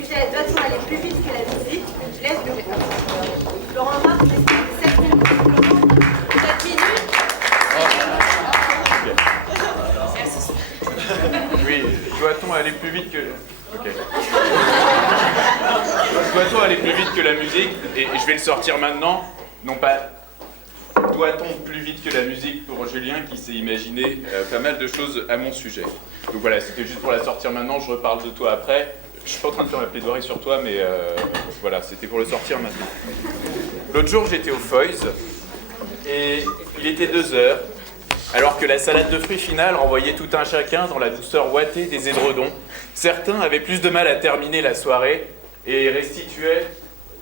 sujet doit-on aller plus vite que la musique? Je laisse de répondre. Laurent Marc, c'est 7 minutes. 7 minutes. Oui, doit-on aller plus vite que... Ok. Doit-on aller plus vite que la musique? Et je vais le sortir maintenant, non pas... Doit-on plus vite que la musique pour Julien qui s'est imaginé pas mal de choses à mon sujet. Donc voilà, c'était juste pour la sortir maintenant, je reparle de toi après. Je suis pas en train de faire ma plaidoirie sur toi, mais voilà, c'était pour le sortir maintenant. L'autre jour, j'étais au Foy's et il était 2h, alors que la salade de fruits finale renvoyait tout un chacun dans la douceur ouatée des édredons. Certains avaient plus de mal à terminer la soirée et restituaient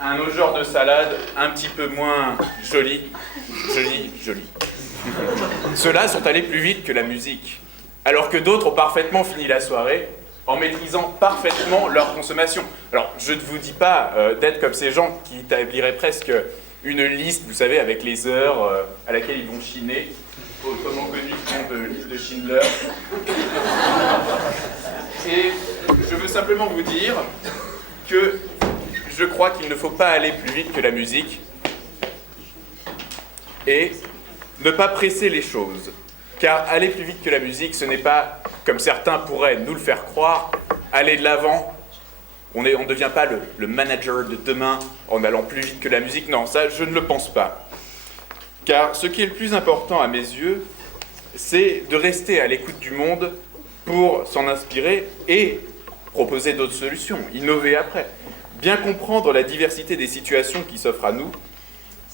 un autre genre de salade un petit peu moins joli. Ceux-là sont allés plus vite que la musique, alors que d'autres ont parfaitement fini la soirée en maîtrisant parfaitement leur consommation. Alors, je ne vous dis pas d'être comme ces gens qui établiraient presque une liste, vous savez, avec les heures à laquelle ils vont chiner, autrement connu sous le nom de liste de Schindler. Et je veux simplement vous dire que je crois qu'il ne faut pas aller plus vite que la musique et ne pas presser les choses. Car aller plus vite que la musique, ce n'est pas, comme certains pourraient nous le faire croire, aller de l'avant. On ne devient pas le manager de demain en allant plus vite que la musique. Non, ça, je ne le pense pas. Car ce qui est le plus important à mes yeux, c'est de rester à l'écoute du monde pour s'en inspirer et proposer d'autres solutions, innover après. Bien comprendre la diversité des situations qui s'offrent à nous.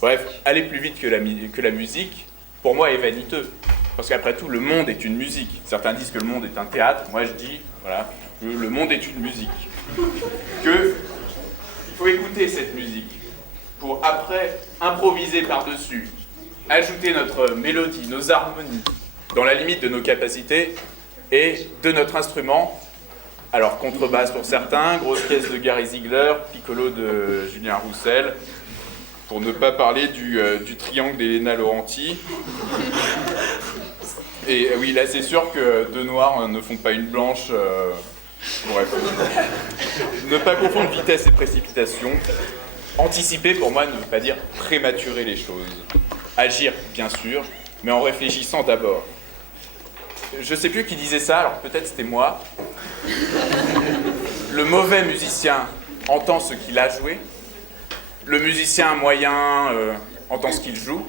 Bref, aller plus vite que la musique, pour moi, est vaniteux. Parce qu'après tout, le monde est une musique. Certains disent que le monde est un théâtre. Moi, je dis, voilà, que le monde est une musique. Il faut écouter cette musique pour après improviser par-dessus, ajouter notre mélodie, nos harmonies, dans la limite de nos capacités et de notre instrument. Alors, contrebasse pour certains, grosse caisse de Gary Ziegler, piccolo de Julien Roussel, pour ne pas parler du triangle d'Elena Laurenti. Et oui, là, c'est sûr que deux noirs ne font pas une blanche. Bref. Ne pas confondre vitesse et précipitation. Anticiper, pour moi, ne veut pas dire prématurer les choses. Agir, bien sûr, mais en réfléchissant d'abord. Je ne sais plus qui disait ça, alors peut-être c'était moi. Le mauvais musicien entend ce qu'il a joué, le musicien moyen entend ce qu'il joue,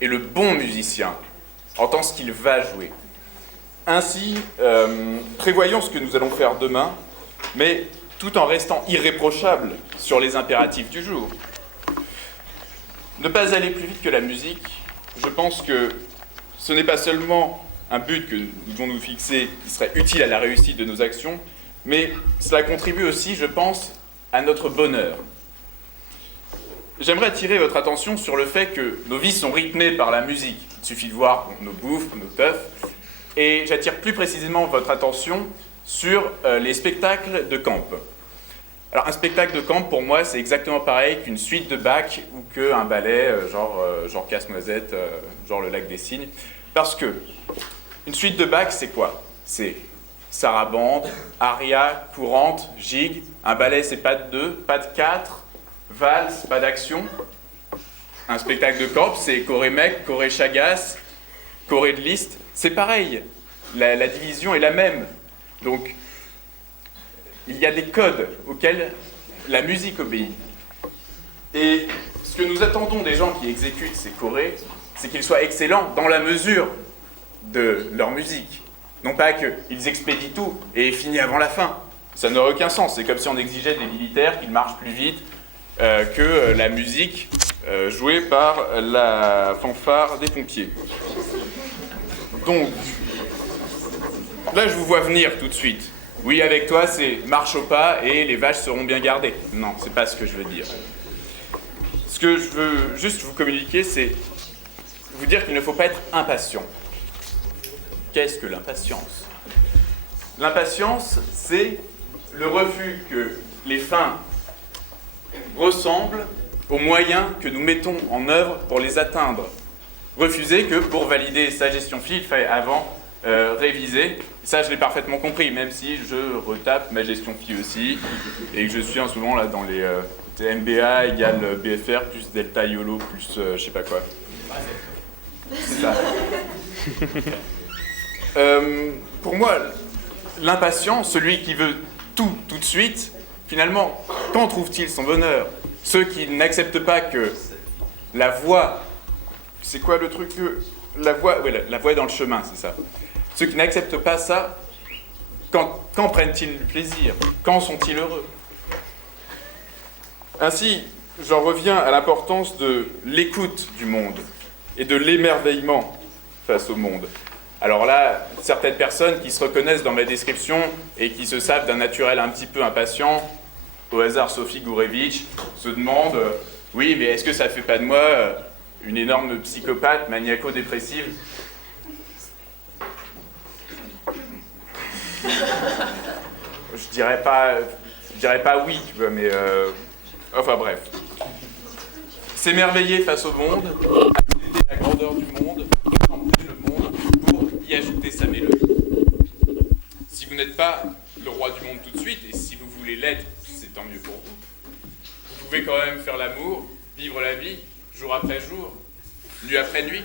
et le bon musicien entend ce qu'il va jouer. Ainsi, prévoyons ce que nous allons faire demain, mais tout en restant irréprochables sur les impératifs du jour. Ne pas aller plus vite que la musique, je pense que ce n'est pas seulement un but que nous devons nous fixer qui serait utile à la réussite de nos actions, mais cela contribue aussi, je pense, à notre bonheur. J'aimerais attirer votre attention sur le fait que nos vies sont rythmées par la musique. Il suffit de voir nos bouffes, nos teufs. Et j'attire plus précisément votre attention sur les spectacles de camp. Alors un spectacle de camp, pour moi, c'est exactement pareil qu'une suite de Bach ou qu'un ballet genre Casse-Noisette, genre Le Lac des Cygnes. Parce que une suite de Bach, c'est quoi? C'est sarabande, aria, courante, gigue. Un ballet, c'est pas de 2, pas de 4, valse, pas d'action. Un spectacle de camp, c'est choré-mec, choré-chagasse, choré de Liszt. C'est pareil, la division est la même. Donc, il y a des codes auxquels la musique obéit. Et ce que nous attendons des gens qui exécutent ces chorés, c'est qu'ils soient excellents dans la mesure de leur musique. Non pas qu'ils expédient tout et finissent avant la fin. Ça n'aurait aucun sens. C'est comme si on exigeait des militaires qu'ils marchent plus vite que la musique jouée par la fanfare des pompiers. Donc, là, je vous vois venir tout de suite. Oui, avec toi, c'est marche au pas et les vaches seront bien gardées. Non, c'est pas ce que je veux dire. Ce que je veux juste vous communiquer, c'est vous dire qu'il ne faut pas être impatient. Qu'est-ce que l'impatience? L'impatience, c'est le refus que les fins ressemblent aux moyens que nous mettons en œuvre pour les atteindre. Refuser que pour valider sa gestion fille, il fallait avant réviser. Ça, je l'ai parfaitement compris, même si je retape ma gestion phi aussi, et que je suis en ce moment là dans les MBA égale BFR plus delta YOLO plus je sais pas quoi. C'est ça. Pour moi, l'impatient, celui qui veut tout de suite, finalement, quand trouve-t-il son bonheur? Ceux qui n'acceptent pas que la voie, c'est quoi le truc? La voie est dans le chemin, c'est ça. Ceux qui n'acceptent pas ça, quand prennent-ils du plaisir? Quand sont-ils heureux? Ainsi, j'en reviens à l'importance de l'écoute du monde et de l'émerveillement face au monde. Alors là, certaines personnes qui se reconnaissent dans ma description et qui se savent d'un naturel un petit peu impatient, au hasard Sophie Gourevitch, se demandent « Oui, mais est-ce que ça ne fait pas de moi une énorme psychopathe maniaco-dépressive ?» Je dirais pas oui, tu vois, mais... Enfin bref. S'émerveiller face au monde, accepter la grandeur du monde, contempler le monde pour y ajouter sa mélodie. Si vous n'êtes pas le roi du monde tout de suite, et si vous voulez l'être, c'est tant mieux pour vous. Vous pouvez quand même faire l'amour, vivre la vie, jour après jour, nuit après nuit.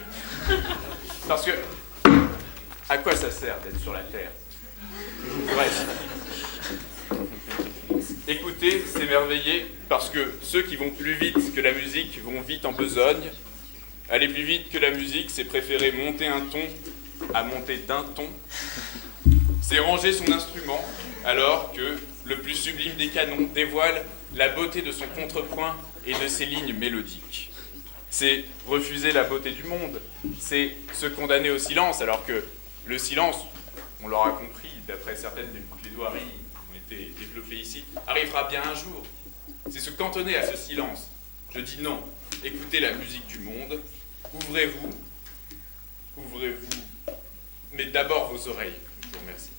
Parce que, à quoi ça sert d'être sur la Terre? Bref. Écouter, s'émerveiller, parce que ceux qui vont plus vite que la musique vont vite en besogne. Aller plus vite que la musique, c'est préférer monter un ton à monter d'un ton. C'est ranger son instrument, alors que le plus sublime des canons dévoile la beauté de son contrepoint et de ses lignes mélodiques. C'est refuser la beauté du monde, c'est se condamner au silence, alors que le silence, on l'aura compris, d'après certaines des plaidoiries qui ont été développées ici, arrivera bien un jour. C'est se cantonner à ce silence. Je dis non, écoutez la musique du monde, ouvrez-vous, mais d'abord vos oreilles. Je vous remercie.